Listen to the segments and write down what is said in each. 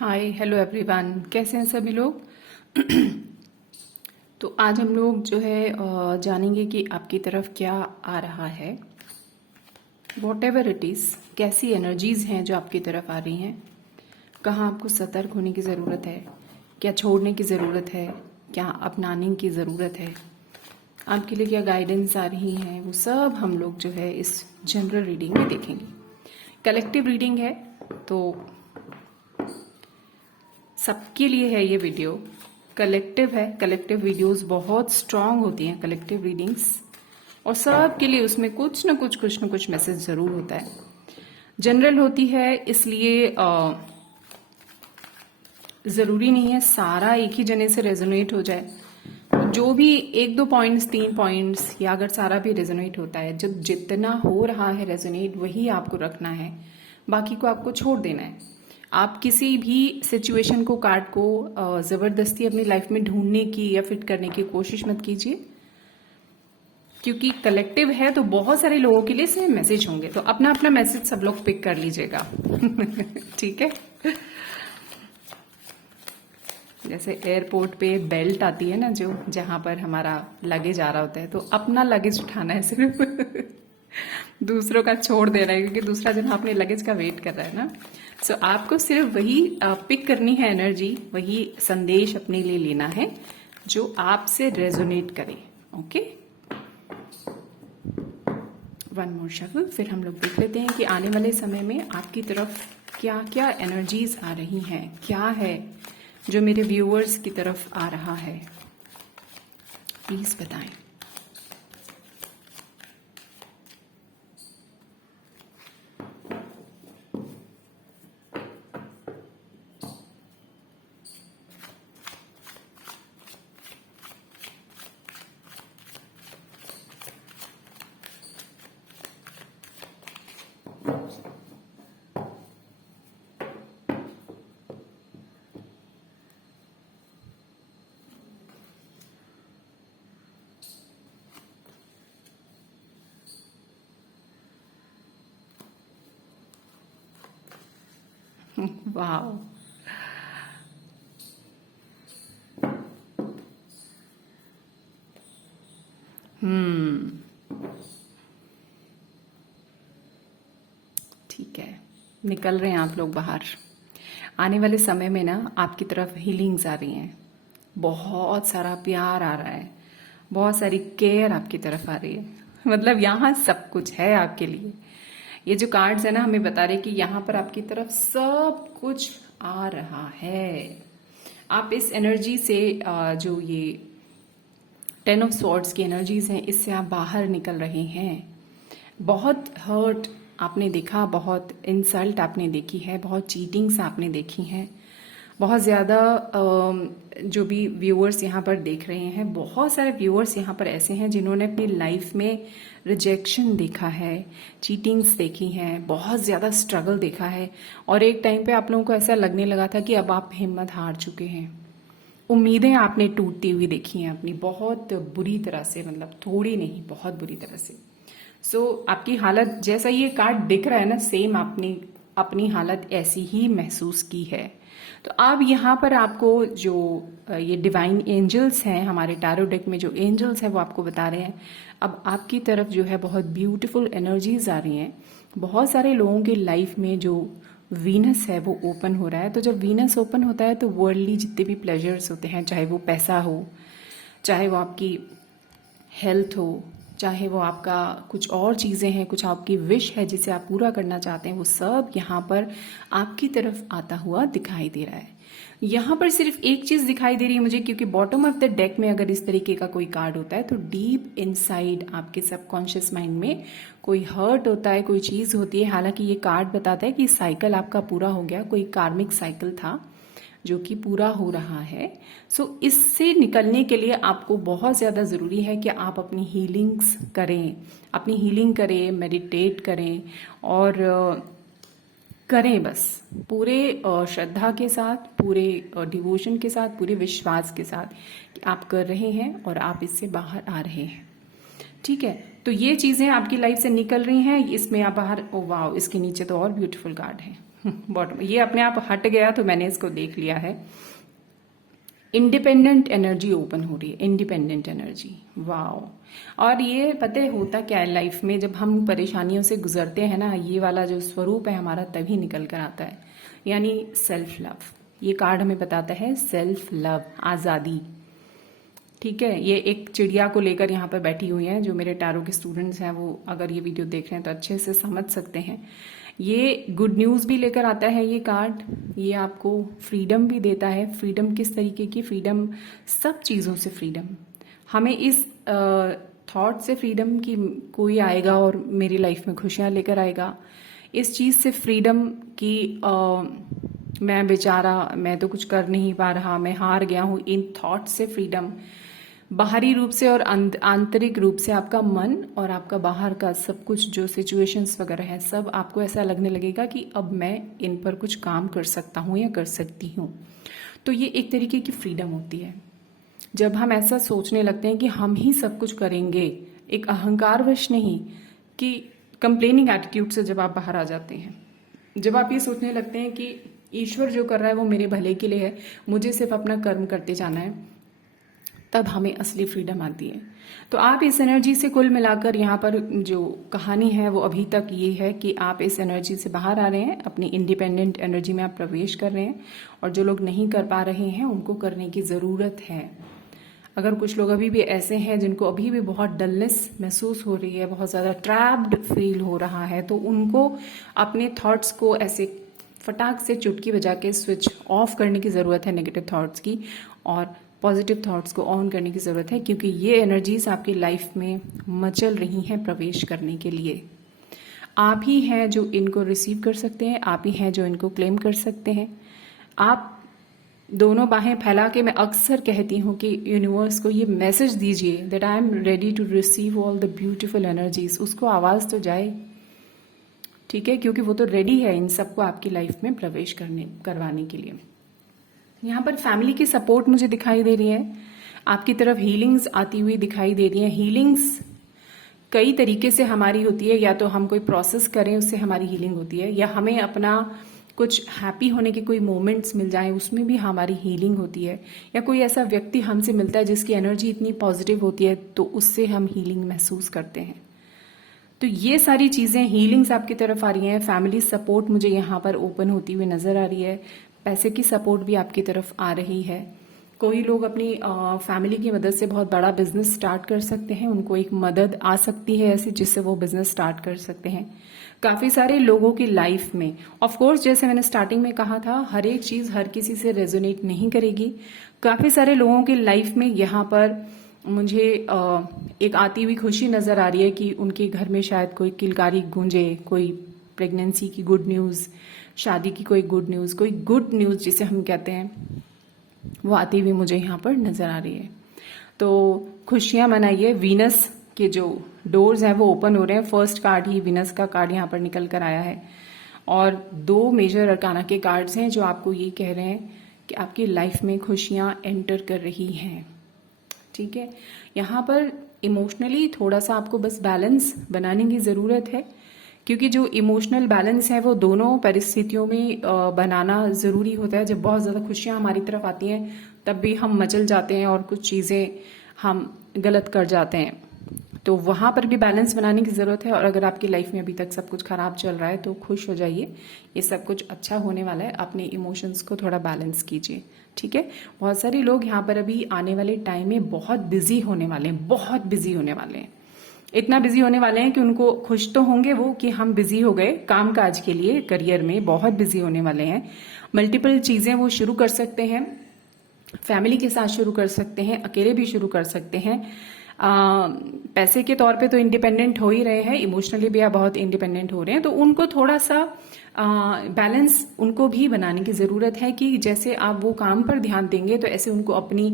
Hi hello everyone, कैसे हैं सभी लोग। तो आज हम लोग जो है जानेंगे कि आपकी तरफ क्या आ रहा है। वॉट एवर इट इज़, कैसी एनर्जीज हैं जो आपकी तरफ आ रही हैं, कहाँ आपको सतर्क होने की ज़रूरत है, क्या छोड़ने की ज़रूरत है, क्या अपनाने की ज़रूरत है, आपके लिए क्या गाइडेंस आ रही हैं, वो सब हम लोग जो है इस जनरल रीडिंग में देखेंगे। कलेक्टिव रीडिंग है तो सबके लिए है ये वीडियो। कलेक्टिव है, कलेक्टिव वीडियोस बहुत स्ट्रांग होती हैं, कलेक्टिव रीडिंग्स, और सबके लिए उसमें कुछ ना कुछ मैसेज ज़रूर होता है। जनरल होती है इसलिए ज़रूरी नहीं है सारा एक ही जने से रेजोनेट हो जाए। जो भी एक दो पॉइंट्स, तीन पॉइंट्स, या अगर सारा भी रेजोनेट होता है, जब जितना हो रहा है रेजोनेट वही आपको रखना है, बाकी को आपको छोड़ देना है। आप किसी भी सिचुएशन को, कार्ड को ज़बरदस्ती अपनी लाइफ में ढूंढने की या फिट करने की कोशिश मत कीजिए, क्योंकि कलेक्टिव है तो बहुत सारे लोगों के लिए सेम मैसेज होंगे, तो अपना अपना मैसेज सब लोग पिक कर लीजिएगा। ठीक है। जैसे एयरपोर्ट पे बेल्ट आती है ना, जो जहां पर हमारा लगेज आ रहा होता है, तो अपना लगेज उठाना है सिर्फ। दूसरों का छोड़ देना है, क्योंकि दूसरा जन अपने लगेज का वेट कर रहा है ना। सो आपको सिर्फ वही पिक करनी है एनर्जी, वही संदेश अपने लिए लेना है जो आपसे रेजोनेट करे। ओके, वन मोर शफल, फिर हम लोग देख लेते हैं कि आने वाले समय में आपकी तरफ क्या क्या एनर्जीज आ रही हैं, क्या है जो मेरे व्यूअर्स की तरफ आ रहा है, प्लीज बताएं। वाह, ठीक है, निकल रहे हैं आप लोग बाहर। आने वाले समय में ना आपकी तरफ हीलिंग्स आ रही हैं, बहुत सारा प्यार आ रहा है, बहुत सारी केयर आपकी तरफ आ रही है। मतलब यहाँ सब कुछ है आपके लिए। ये जो कार्ड्स है ना हमें बता रहे कि यहाँ पर आपकी तरफ सब कुछ आ रहा है। आप इस एनर्जी से जो ये 10 ऑफ स्वॉर्ड्स की एनर्जीज हैं, इससे आप बाहर निकल रहे हैं। बहुत हर्ट आपने देखा, बहुत इंसल्ट आपने देखी है, बहुत चीटिंग्स आपने देखी हैं, बहुत ज़्यादा जो भी व्यूअर्स यहाँ पर देख रहे हैं, बहुत सारे व्यूअर्स यहाँ पर ऐसे हैं जिन्होंने अपनी लाइफ में रिजेक्शन देखा है, चीटिंग्स देखी हैं, बहुत ज़्यादा स्ट्रगल देखा है, और एक टाइम पे आप लोगों को ऐसा लगने लगा था कि अब आप हिम्मत हार चुके हैं। उम्मीदें आपने टूटती हुई देखी हैं अपनी, बहुत बुरी तरह से, मतलब थोड़ी नहीं, बहुत बुरी तरह से। आपकी हालत, जैसा ये कार्ड दिख रहा है ना, सेम आपने अपनी हालत ऐसी ही महसूस की है। तो अब यहाँ पर आपको जो ये डिवाइन एंजल्स हैं, हमारे टैरो डेक में जो एंजल्स हैं वो आपको बता रहे हैं अब आपकी तरफ जो है बहुत ब्यूटीफुल एनर्जीज आ रही हैं। बहुत सारे लोगों के लाइफ में जो वीनस है वो ओपन हो रहा है। तो जब वीनस ओपन होता है तो वर्ल्डली जितने भी प्लेजर्स होते हैं, चाहे वो पैसा हो, चाहे वो आपकी हेल्थ हो, चाहे वो आपका कुछ और चीज़ें हैं, कुछ आपकी विश है जिसे आप पूरा करना चाहते हैं, वो सब यहाँ पर आपकी तरफ आता हुआ दिखाई दे रहा है। यहाँ पर सिर्फ एक चीज़ दिखाई दे रही है मुझे, क्योंकि बॉटम ऑफ द डेक में अगर इस तरीके का कोई कार्ड होता है तो डीप इनसाइड आपके सबकॉन्शियस माइंड में कोई हर्ट होता है, कोई चीज़ होती है। हालांकि ये कार्ड बताता है कि साइकिल आपका पूरा हो गया, कोई कार्मिक साइकिल था जो कि पूरा हो रहा है। इससे निकलने के लिए आपको बहुत ज़्यादा ज़रूरी है कि आप अपनी हीलिंग्स करें, अपनी हीलिंग करें, मेडिटेट करें, और करें बस पूरे श्रद्धा के साथ, पूरे डिवोशन के साथ, पूरे विश्वास के साथ कि आप कर रहे हैं और आप इससे बाहर आ रहे हैं। ठीक है, तो ये चीज़ें आपकी लाइफ से निकल रही हैं, इसमें आप बाहर। ओ वाह, इसके नीचे तो और ब्यूटीफुल कार्ड है। बॉटम, ये अपने आप हट गया तो मैंने इसको देख लिया है। इंडिपेंडेंट एनर्जी ओपन हो रही है, इंडिपेंडेंट एनर्जी, वाओ। और ये पता है होता क्या है लाइफ में, जब हम परेशानियों से गुजरते हैं ना, ये वाला जो स्वरूप है हमारा तभी निकल कर आता है, यानी सेल्फ लव। ये कार्ड हमें बताता है सेल्फ लव, आज़ादी। ठीक है, ये एक चिड़िया को लेकर यहाँ पर बैठी हुई हैं। जो मेरे टैरो के स्टूडेंट्स हैं वो अगर ये वीडियो देख रहे हैं तो अच्छे से समझ सकते हैं। ये गुड न्यूज़ भी लेकर आता है ये कार्ड। ये आपको फ्रीडम भी देता है। फ्रीडम किस तरीके की फ्रीडम? सब चीज़ों से फ्रीडम। हमें इस थॉट से फ्रीडम की कोई आएगा और मेरी लाइफ में खुशियाँ लेकर आएगा, इस चीज़ से फ्रीडम की मैं बेचारा, मैं तो कुछ कर नहीं पा रहा, मैं हार गया हूँ, इन थॉट से फ्रीडम। बाहरी रूप से और आंतरिक रूप से आपका मन और आपका बाहर का सब कुछ जो सिचुएशंस वगैरह है, सब आपको ऐसा लगने लगेगा कि अब मैं इन पर कुछ काम कर सकता हूँ या कर सकती हूँ। तो ये एक तरीके की फ्रीडम होती है। जब हम ऐसा सोचने लगते हैं कि हम ही सब कुछ करेंगे, एक अहंकारवश नहीं, कि कंप्लेनिंग एटीट्यूड से जब आप बाहर आ जाते हैं, जब आप ये सोचने लगते हैं कि ईश्वर जो कर रहा है वो मेरे भले के लिए है, मुझे सिर्फ अपना कर्म करते जाना है, तब हमें असली फ्रीडम आती है। तो आप इस एनर्जी से कुल मिलाकर यहाँ पर जो कहानी है वो अभी तक ये है कि आप इस एनर्जी से बाहर आ रहे हैं, अपनी इंडिपेंडेंट एनर्जी में आप प्रवेश कर रहे हैं। और जो लोग नहीं कर पा रहे हैं उनको करने की ज़रूरत है। अगर कुछ लोग अभी भी ऐसे हैं जिनको अभी भी बहुत डलनेस महसूस हो रही है, बहुत ज़्यादा ट्रैप्ड फील हो रहा है, तो उनको अपने थॉट्स को ऐसे फटाक से चुटकी बजा के स्विच ऑफ करने की ज़रूरत है, नेगेटिव थॉट्स की, और पॉजिटिव थॉट्स को ऑन करने की ज़रूरत है, क्योंकि ये एनर्जीज आपकी लाइफ में मचल रही हैं प्रवेश करने के लिए। आप ही हैं जो इनको रिसीव कर सकते हैं, आप ही हैं जो इनको क्लेम कर सकते हैं। आप दोनों बाहें फैला के, मैं अक्सर कहती हूँ कि यूनिवर्स को ये मैसेज दीजिए that I am ready to receive all the beautiful energies. उसको आवाज़ तो जाए, ठीक है, क्योंकि वो तो रेडी है इन सबको आपकी लाइफ में प्रवेश करवाने के लिए। यहाँ पर फैमिली की सपोर्ट मुझे दिखाई दे रही है, आपकी तरफ हीलिंग्स आती हुई दिखाई दे रही हैं। हीलिंग्स कई तरीके से हमारी होती है, या तो हम कोई प्रोसेस करें उससे हमारी हीलिंग होती है, या हमें अपना कुछ हैप्पी होने के कोई मोमेंट्स मिल जाएं उसमें भी हमारी हीलिंग होती है, या कोई ऐसा व्यक्ति हमसे मिलता है जिसकी एनर्जी इतनी पॉजिटिव होती है तो उससे हम हीलिंग महसूस करते हैं। तो ये सारी चीज़ें हीलिंग्स आपकी तरफ आ रही हैं। फैमिली सपोर्ट मुझे यहाँ पर ओपन होती हुई नज़र आ रही है। पैसे की सपोर्ट भी आपकी तरफ आ रही है। कोई लोग अपनी फैमिली की मदद से बहुत बड़ा बिजनेस स्टार्ट कर सकते हैं, उनको एक मदद आ सकती है ऐसी जिससे वो बिजनेस स्टार्ट कर सकते हैं। काफ़ी सारे लोगों की लाइफ में, ऑफ कोर्स जैसे मैंने स्टार्टिंग में कहा था, हर एक चीज़ हर किसी से रेजोनेट नहीं करेगी। काफ़ी सारे लोगों की लाइफ में यहाँ पर मुझे एक आती हुई खुशी नज़र आ रही है कि उनके घर में शायद कोई किलकारी गूंजे, कोई प्रेगनेंसी की गुड न्यूज़, शादी की कोई गुड न्यूज़, कोई गुड न्यूज़ जिसे हम कहते हैं, वो आती हुई मुझे यहाँ पर नज़र आ रही है। तो खुशियाँ मनाइए। वीनस के जो डोर्स हैं वो ओपन हो रहे हैं। फर्स्ट कार्ड ही वीनस का कार्ड यहाँ पर निकल कर आया है, और 2 मेजर अरकाना के कार्ड्स हैं जो आपको ये कह रहे हैं कि आपकी लाइफ में खुशियाँ एंटर कर रही हैं। ठीक है, यहाँ पर इमोशनली थोड़ा सा आपको बस बैलेंस बनाने की ज़रूरत है, क्योंकि जो इमोशनल बैलेंस है वो दोनों परिस्थितियों में बनाना ज़रूरी होता है। जब बहुत ज़्यादा खुशियाँ हमारी तरफ आती हैं तब भी हम मचल जाते हैं और कुछ चीज़ें हम गलत कर जाते हैं, तो वहाँ पर भी बैलेंस बनाने की ज़रूरत है। और अगर आपकी लाइफ में अभी तक सब कुछ ख़राब चल रहा है तो खुश हो जाइए, ये सब कुछ अच्छा होने वाला है। अपने इमोशंस को थोड़ा बैलेंस कीजिए, ठीक है। बहुत सारे लोग यहाँ पर अभी आने वाले टाइम में बहुत बिजी होने वाले हैं, बहुत बिजी होने वाले हैं। इतना बिजी होने वाले हैं कि उनको खुश तो होंगे वो कि हम बिजी हो गए काम काज के लिए, करियर में बहुत बिजी होने वाले हैं। मल्टीपल चीज़ें वो शुरू कर सकते हैं, फैमिली के साथ शुरू कर सकते हैं, अकेले भी शुरू कर सकते हैं। पैसे के तौर पे तो इंडिपेंडेंट हो ही रहे हैं, इमोशनली भी आप बहुत इंडिपेंडेंट हो रहे हैं। तो उनको थोड़ा सा बैलेंस उनको भी बनाने की ज़रूरत है कि जैसे आप वो काम पर ध्यान देंगे तो ऐसे उनको अपनी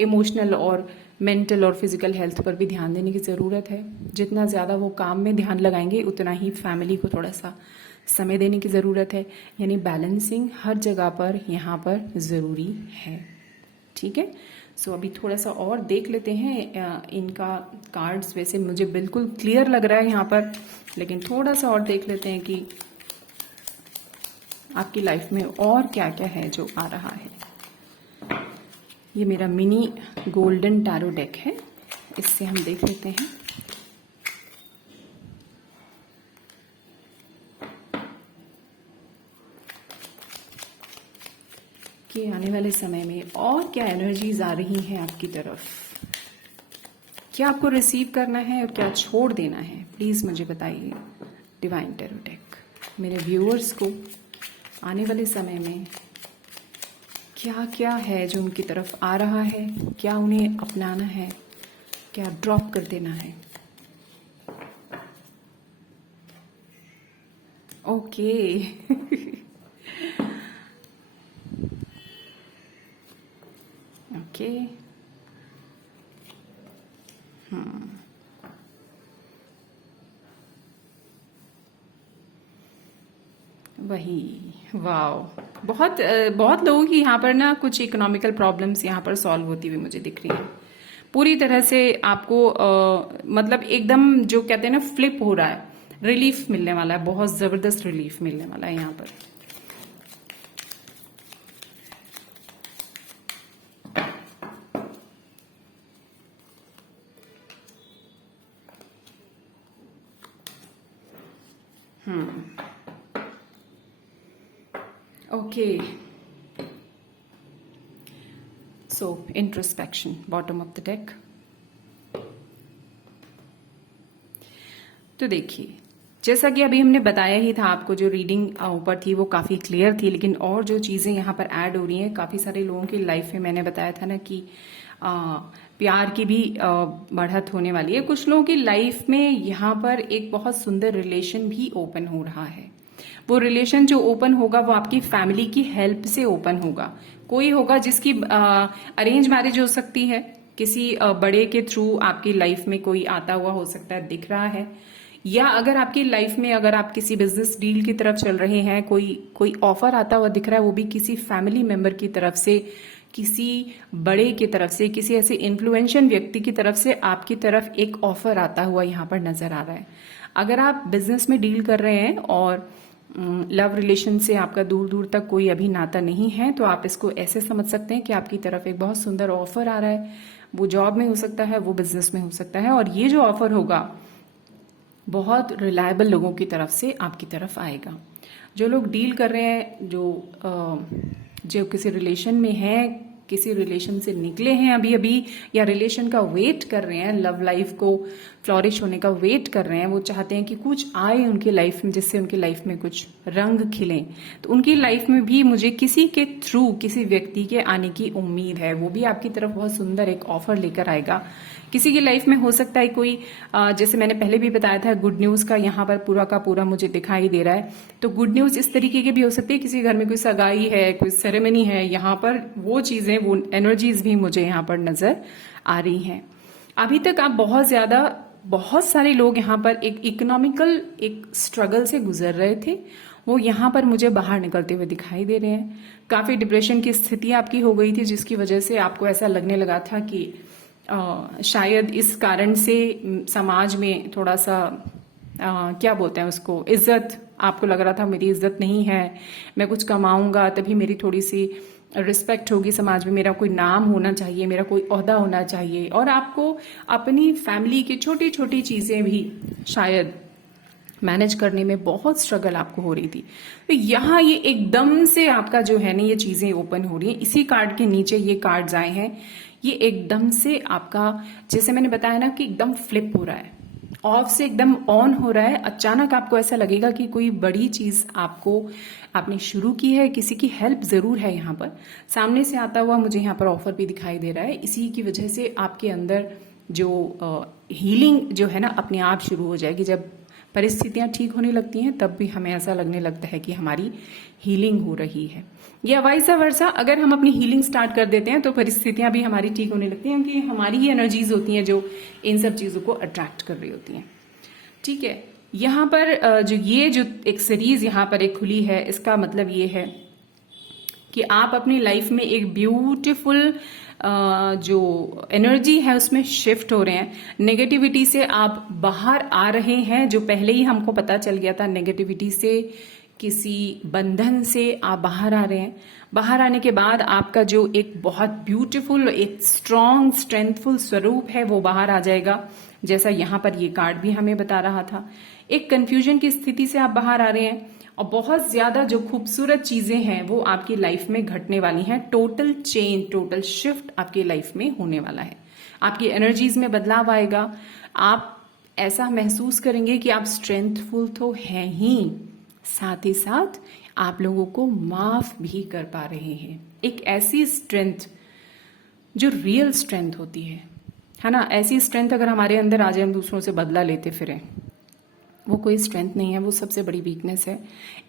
इमोशनल और मेंटल और फिजिकल हेल्थ पर भी ध्यान देने की ज़रूरत है। जितना ज़्यादा वो काम में ध्यान लगाएंगे उतना ही फैमिली को थोड़ा सा समय देने की ज़रूरत है। यानी बैलेंसिंग हर जगह पर यहाँ पर ज़रूरी है, ठीक है। सो अभी थोड़ा सा और देख लेते हैं इनका कार्ड्स। वैसे मुझे बिल्कुल क्लियर लग रहा है यहाँ पर, लेकिन थोड़ा सा और देख लेते हैं कि आपकी लाइफ में और क्या क्या है जो आ रहा है। ये मेरा मिनी गोल्डन टैरो डेक है, इससे हम देख लेते हैं। कि आने वाले समय में और क्या एनर्जीज आ रही हैं आपकी तरफ, क्या आपको रिसीव करना है और क्या छोड़ देना है, प्लीज मुझे बताइए डिवाइन टैरो डेक। मेरे व्यूअर्स को आने वाले समय में क्या क्या है जो उनकी तरफ आ रहा है, क्या उन्हें अपनाना है, क्या ड्रॉप कर देना है। ओके ओके वही, वाओ, बहुत लोगों की यहाँ पर ना कुछ इकोनॉमिकल प्रॉब्लम्स यहाँ पर सॉल्व होती हुई मुझे दिख रही है। पूरी तरह से आपको मतलब एकदम जो कहते हैं ना फ्लिप हो रहा है, रिलीफ मिलने वाला है, बहुत जबरदस्त रिलीफ मिलने वाला है यहाँ पर। Okay, so introspection, bottom of the deck. तो देखिए, जैसा कि अभी हमने बताया ही था आपको, जो रीडिंग ऊपर थी वो काफी क्लियर थी, लेकिन और जो चीजें यहाँ पर ऐड हो रही हैं, काफी सारे लोगों की लाइफ में मैंने बताया था ना कि प्यार की भी बढ़त होने वाली है। कुछ लोगों की लाइफ में यहाँ पर एक बहुत सुंदर रिलेशन भी ओपन हो रहा है। वो रिलेशन जो ओपन होगा वो आपकी फैमिली की हेल्प से ओपन होगा। कोई होगा जिसकी अरेंज मैरिज हो सकती है, किसी बड़े के थ्रू आपकी लाइफ में कोई आता हुआ हो सकता है, दिख रहा है। या अगर आपकी लाइफ में अगर आप किसी बिजनेस डील की तरफ चल रहे हैं, कोई ऑफर आता हुआ दिख रहा है, वो भी किसी फैमिली मेंबर की तरफ से, किसी बड़े की तरफ से, किसी ऐसे इन्फ्लुएंशियल व्यक्ति की तरफ से आपकी तरफ एक ऑफर आता हुआ यहाँ पर नजर आ रहा है। अगर आप बिजनेस में डील कर रहे हैं और लव रिलेशन से आपका दूर दूर तक कोई अभी नाता नहीं है, तो आप इसको ऐसे समझ सकते हैं कि आपकी तरफ एक बहुत सुंदर ऑफर आ रहा है। वो जॉब में हो सकता है, वो बिजनेस में हो सकता है, और ये जो ऑफर होगा बहुत रिलायबल लोगों की तरफ से आपकी तरफ आएगा। जो लोग डील कर रहे हैं, जो किसी रिलेशन में हैं, किसी रिलेशन से निकले हैं अभी अभी, या रिलेशन का वेट कर रहे हैं, लव लाइफ को फ्लॉरिश होने का वेट कर रहे हैं, वो चाहते हैं कि कुछ आए उनकी लाइफ में जिससे उनकी लाइफ में कुछ रंग खिले, तो उनकी लाइफ में भी मुझे किसी के थ्रू, किसी व्यक्ति के आने की उम्मीद है। वो भी आपकी तरफ बहुत सुंदर एक ऑफर लेकर आएगा। किसी की लाइफ में हो सकता है कोई, जैसे मैंने पहले भी बताया था, गुड न्यूज का यहाँ पर पूरा का पूरा मुझे दिखाई दे रहा है। तो गुड न्यूज इस तरीके की भी हो सकती है, किसी घर में कोई सगाई है, कोई सेरेमनी है, यहाँ पर वो चीजें, वो एनर्जीज भी मुझे यहाँ पर नजर आ रही हैं। अभी तक आप बहुत सारे लोग यहाँ पर एक इकोनॉमिकल एक स्ट्रगल से गुजर रहे थे, वो यहाँ पर मुझे बाहर निकलते हुए दिखाई दे रहे हैं। काफी डिप्रेशन की स्थिति आपकी हो गई थी, जिसकी वजह से आपको ऐसा लगने लगा था कि शायद इस कारण से समाज में थोड़ा सा क्या बोलते हैं उसको, इज्जत, आपको लग रहा था मेरी इज्जत नहीं है, मैं कुछ कमाऊंगा तभी मेरी थोड़ी सी रिस्पेक्ट होगी समाज में, मेरा कोई नाम होना चाहिए, मेरा कोई ओहदा होना चाहिए, और आपको अपनी फैमिली की छोटी छोटी चीजें भी शायद मैनेज करने में बहुत स्ट्रगल आपको हो रही थी। तो यहाँ ये एकदम से आपका जो है ना, ये चीजें ओपन हो रही हैं। इसी कार्ड के नीचे ये कार्ड्स आए हैं, ये एकदम से आपका, जैसे मैंने बताया ना कि एकदम फ्लिप हो रहा है, ऑफ से एकदम ऑन हो रहा है। अचानक आपको ऐसा लगेगा कि कोई बड़ी चीज आपने शुरू की है, किसी की हेल्प जरूर है यहाँ पर, सामने से आता हुआ मुझे यहाँ पर ऑफर भी दिखाई दे रहा है। इसी की वजह से आपके अंदर जो हीलिंग जो है ना अपने आप शुरू हो जाएगी। जब परिस्थितियां ठीक होने लगती हैं तब भी हमें ऐसा लगने लगता है कि हमारी हीलिंग हो रही है, या वाइसा वर्सा। अगर हम अपनी हीलिंग स्टार्ट कर देते हैं तो परिस्थितियां भी हमारी ठीक होने लगती हैं, क्योंकि हमारी ही एनर्जीज होती हैं जो इन सब चीजों को अट्रैक्ट कर रही होती हैं। ठीक है, यहाँ पर जो एक सीरीज यहाँ पर एक खुली है, इसका मतलब ये है कि आप अपनी लाइफ में एक ब्यूटीफुल जो एनर्जी है उसमें शिफ्ट हो रहे हैं। नेगेटिविटी से आप बाहर आ रहे हैं, जो पहले ही हमको पता चल गया था। नेगेटिविटी से किसी बंधन से आप बाहर आ रहे हैं। बाहर आने के बाद आपका जो एक बहुत ब्यूटीफुल, एक स्ट्रॉन्ग, स्ट्रेंथफुल स्वरूप है वो बाहर आ जाएगा, जैसा यहाँ पर ये कार्ड भी हमें बता रहा था। एक कंफ्यूजन की स्थिति से आप बाहर आ रहे हैं और बहुत ज्यादा जो खूबसूरत चीजें हैं वो आपकी लाइफ में घटने वाली हैं। टोटल चेंज, टोटल शिफ्ट आपकी लाइफ में होने वाला है। आपकी एनर्जीज में बदलाव आएगा। आप ऐसा महसूस करेंगे कि आप स्ट्रेंथफुल तो हैं ही, साथ ही साथ आप लोगों को माफ भी कर पा रहे हैं। एक ऐसी स्ट्रेंथ जो रियल स्ट्रेंथ होती है ना। ऐसी स्ट्रेंथ अगर हमारे अंदर आ जाए, हम दूसरों से बदला लेते फिरें, वो कोई स्ट्रेंथ नहीं है, वो सबसे बड़ी वीकनेस है।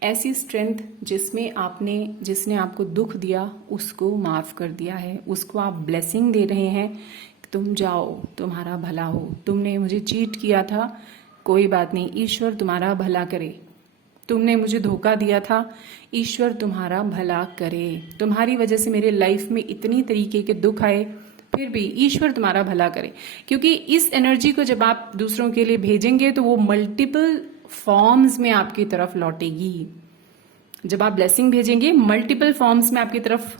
ऐसी स्ट्रेंथ जिसने आपको दुख दिया उसको माफ कर दिया है, उसको आप ब्लेसिंग दे रहे हैं। तुम जाओ, तुम्हारा भला हो, तुमने मुझे चीट किया था, कोई बात नहीं, ईश्वर तुम्हारा भला करे। तुमने मुझे धोखा दिया था, ईश्वर तुम्हारा भला करे। तुम्हारी वजह से मेरे लाइफ में इतनी तरीके के दुख आए, फिर भी ईश्वर तुम्हारा भला करे। क्योंकि इस एनर्जी को जब आप दूसरों के लिए भेजेंगे तो वो मल्टीपल फॉर्म्स में आपकी तरफ लौटेगी। जब आप ब्लेसिंग भेजेंगे मल्टीपल फॉर्म्स में आपकी तरफ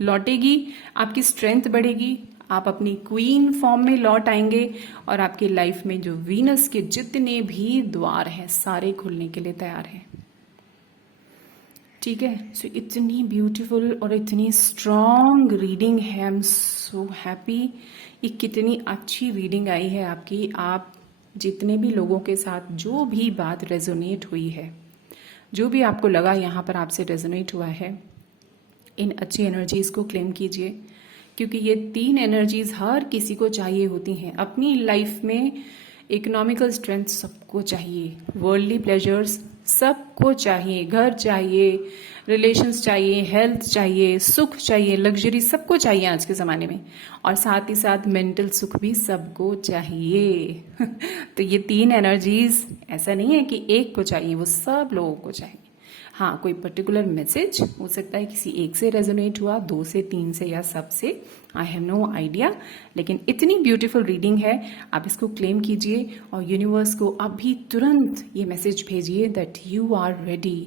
लौटेगी, आपकी स्ट्रेंथ बढ़ेगी, आप अपनी क्वीन फॉर्म में लौट आएंगे और आपकी लाइफ में जो वीनस के जितने भी द्वार हैं सारे खुलने के लिए तैयार हैं। ठीक है। सो इतनी ब्यूटीफुल और इतनी स्ट्रॉन्ग रीडिंग है। I am so happy. ये कितनी अच्छी रीडिंग आई है आपकी। आप जितने भी लोगों के साथ जो भी बात रेजोनेट हुई है, जो भी आपको लगा यहाँ पर आपसे रेजोनेट हुआ है, इन अच्छी एनर्जीज को क्लेम कीजिए, क्योंकि ये 3 एनर्जीज हर किसी को चाहिए होती हैं अपनी लाइफ में। इकोनॉमिकल स्ट्रेंथ सबको चाहिए, वर्ल्डली प्लेजर्स सबको चाहिए, घर चाहिए, रिलेशंस चाहिए, हेल्थ चाहिए, सुख चाहिए, लग्जरी सबको चाहिए आज के ज़माने में, और साथ ही साथ मेंटल सुख भी सबको चाहिए। तो ये 3 एनर्जीज ऐसा नहीं है कि एक को चाहिए, वो सब लोगों को चाहिए। हाँ, कोई पर्टिकुलर मैसेज हो सकता है किसी एक से रेजोनेट हुआ, 2 से, 3 से या सबसे, आई हैव नो आइडिया। लेकिन इतनी ब्यूटीफुल रीडिंग है, आप इसको क्लेम कीजिए और यूनिवर्स को अभी तुरंत ये मैसेज भेजिए दैट यू आर रेडी।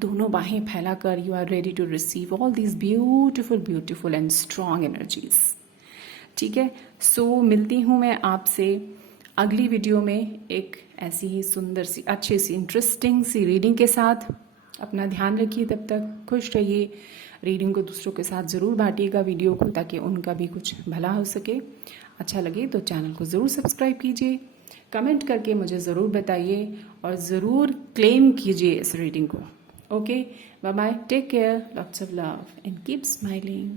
दोनों बाहें फैलाकर you are ready to receive all these beautiful and strong energies. ठीक है। सो मिलती हूँ मैं आपसे अगली वीडियो में एक ऐसी ही सुंदर सी, अच्छी सी, इंटरेस्टिंग सी रीडिंग के साथ। अपना ध्यान रखिए, तब तक खुश रहिए। रीडिंग को दूसरों के साथ ज़रूर बांटिएगा वीडियो को, ताकि उनका भी कुछ भला हो सके। अच्छा लगे तो चैनल को ज़रूर सब्सक्राइब कीजिए, कमेंट करके मुझे ज़रूर बताइए और ज़रूर क्लेम कीजिए इस रीडिंग को। Okay, bye bye, take care, lots of love and keep smiling.